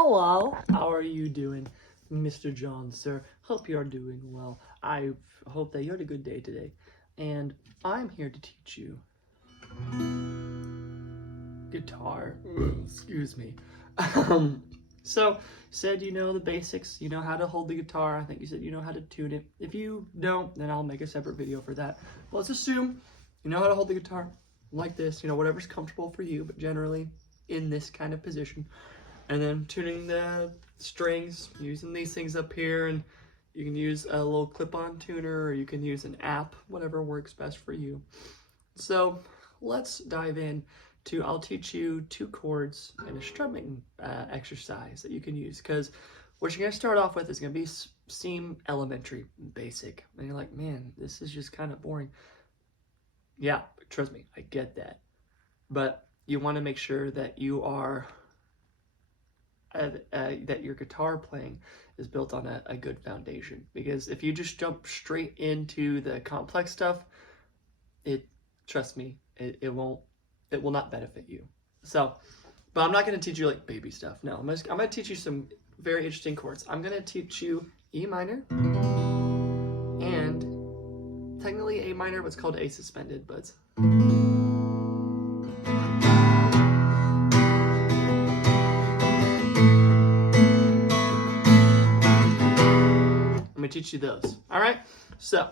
Hello, how are you doing, Mr. John, sir? Hope you are doing well. I hope that you had a good day today. And I'm here to teach you guitar. Excuse me. So, said you know the basics, you know how to hold the guitar. I think you said you know how to tune it. If you don't, then I'll make a separate video for that. But let's assume you know how to hold the guitar like this, whatever's comfortable for you, but generally in this kind of position. And then tuning the strings, using these things up here, and you can use a little clip-on tuner, or you can use an app, whatever works best for you. So let's dive in to, I'll teach you 2 chords and a strumming exercise that you can use, because what you're going to start off with is going to seem elementary, basic, and you're like, man, this is just kind of boring. Yeah, trust me, I get that. But you want to make sure that you are that your guitar playing is built on a good foundation, because if you just jump straight into the complex stuff, trust me, it will not benefit you. So, but I'm not going to teach you like baby stuff. No, I'm going to teach you some very interesting chords. I'm going to teach you E minor and technically A minor, but it's called A suspended, but it's teach you those. All right, so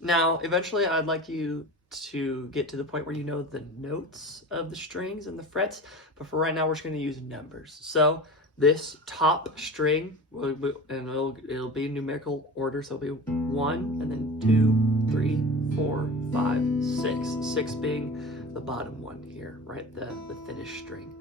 now eventually I'd like you to get to the point where you know the notes of the strings and the frets, but for right now we're just going to use numbers. So this top string and it'll be numerical order, so it'll be 1 and then 2 3 4 5 6, 6 being the bottom one here, right, the thinnest string.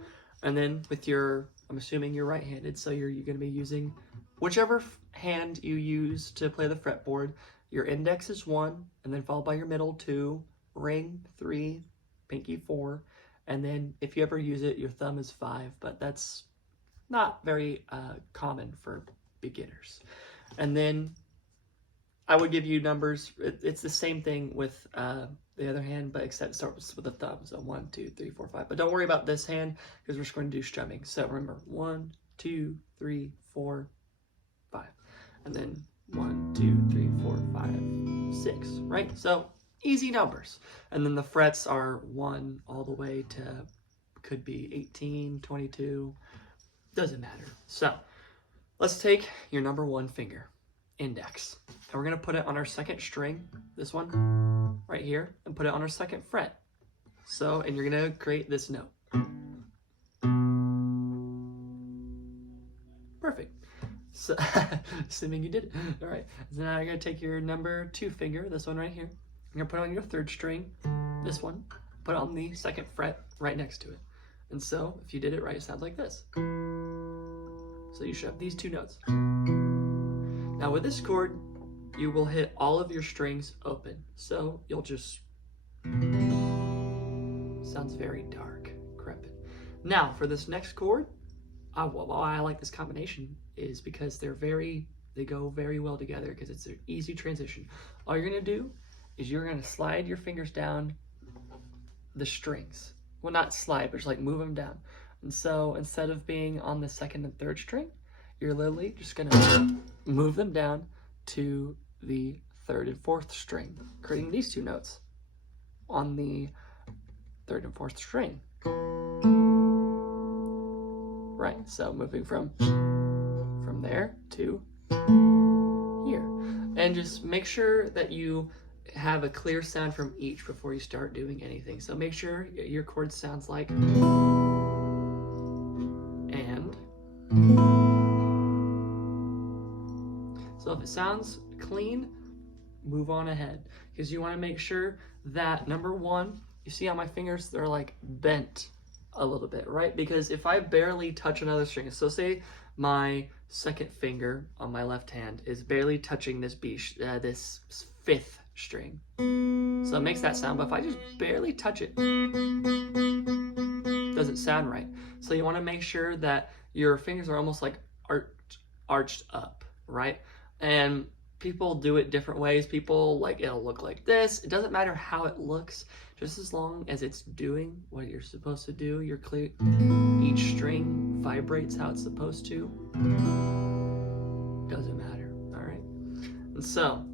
And then with your, I'm assuming you're right-handed, so you're going to be using whichever hand you use to play the fretboard. Your index is 1, and then followed by your middle 2, ring 3, pinky 4, and then if you ever use it, your thumb is 5, but that's not very common for beginners. And then I would give you numbers. It's the same thing with the other hand, but except it starts with the thumb. So 1 2 3 4 5. But don't worry about this hand because we're just going to do strumming. So remember, 1 2 3 4 5, and then 1 2 3 4 5 6. Right? So easy numbers. And then the frets are 1 all the way to, could be 18, 22. Doesn't matter. So let's take your number 1 finger, index, and we're going to put it on our second string, this one right here, and put it on our second fret. So, and you're going to create this note. Perfect. So, assuming you did it. All right. So now you're going to take your number 2 finger, this one right here. You're going to put it on your third string, this one, put it on the second fret right next to it. And so, if you did it right, it sounds like this. So you should have these 2 notes. Now with this chord, you will hit all of your strings open. So you'll just, sounds very dark, decrepit. Now for this next chord, why I like this combination is because they go very well together, because it's an easy transition. All you're gonna do is you're gonna slide your fingers down the strings. Well, not slide, but just like move them down. And so instead of being on the second and third string, you're literally just gonna move them down to the third and fourth string, creating these 2 notes on the third and fourth string. Right, so moving from there to here. And just make sure that you have a clear sound from each before you start doing anything. So make sure your chord sounds like and. So if it sounds clean, move on ahead, because you want to make sure that number 1, you see how my fingers, they're like bent a little bit, right? Because if I barely touch another string, so say my second finger on my left hand is barely touching this this 5th string, so it makes that sound. But if I just barely touch it, doesn't sound right. So you want to make sure that your fingers are almost like arched up, right? And people do it different ways. People, like, it'll look like this. It doesn't matter how it looks, just as long as it's doing what you're supposed to do. You're clear. Each string vibrates how it's supposed to. Doesn't matter. All right. And so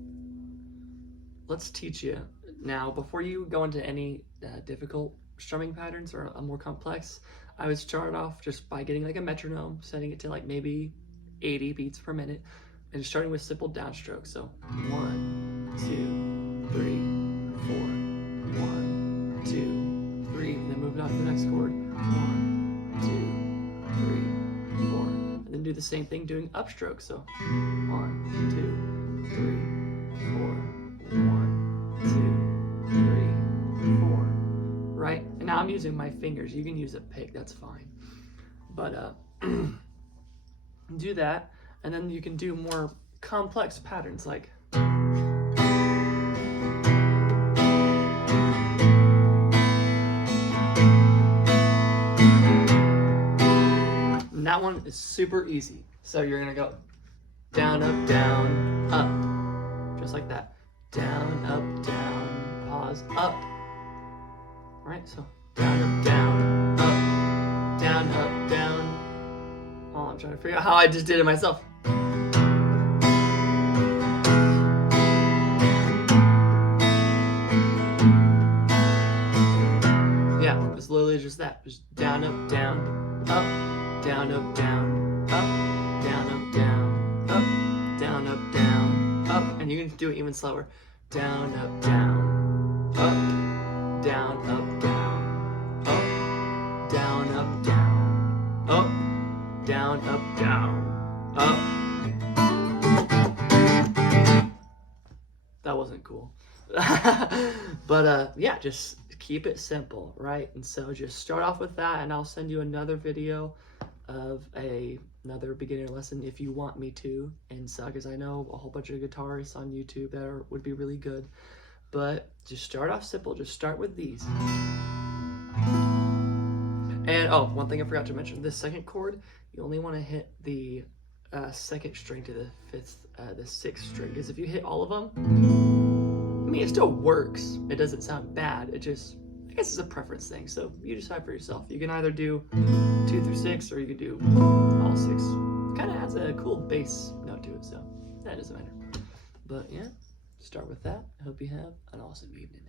let's teach you now. Before you go into any difficult strumming patterns or a more complex, I would start off just by getting like a metronome, setting it to like maybe 80 beats per minute, and just starting with simple downstrokes. So 1, 2, 3, 4, 1, 2, 3, and then moving on to the next chord. 1, 2, 3, 4, and then do the same thing doing upstrokes. So 1, 2, 3, 4, 1, 2, 3, 4. Right? And now I'm using my fingers. You can use a pick, that's fine. But do that, and then you can do more complex patterns like and that one is super easy. So you're gonna go down, up, just like that. Down, up, down, pause, up. Right, so down, up, down, up, down, up, down. Oh, I'm trying to figure out how I just did it myself. Yeah, it's literally just that. Just down, up, down, up, down, up, down, up, down, up, down, up, down, up, down, up. And you can do it even slower. Down, up, down, up, down, up, down, up, down, up, down, up, down, up, down, up. That wasn't cool. But yeah, just keep it simple, right? And so just start off with that, and I'll send you another video of another beginner lesson if you want me to. And so, because I know a whole bunch of guitarists on YouTube that would be really good. But just start off simple. Just start with these. And oh, one thing I forgot to mention: this second chord, you only want to hit the second string to the sixth string. Because if you hit all of them, I mean, it still works. It doesn't sound bad. It just, I guess it's a preference thing. So you decide for yourself. You can either do 2 through 6, or you can do all 6. It kind of has a cool bass note to it, so that doesn't matter. But yeah. Start with that. I hope you have an awesome evening.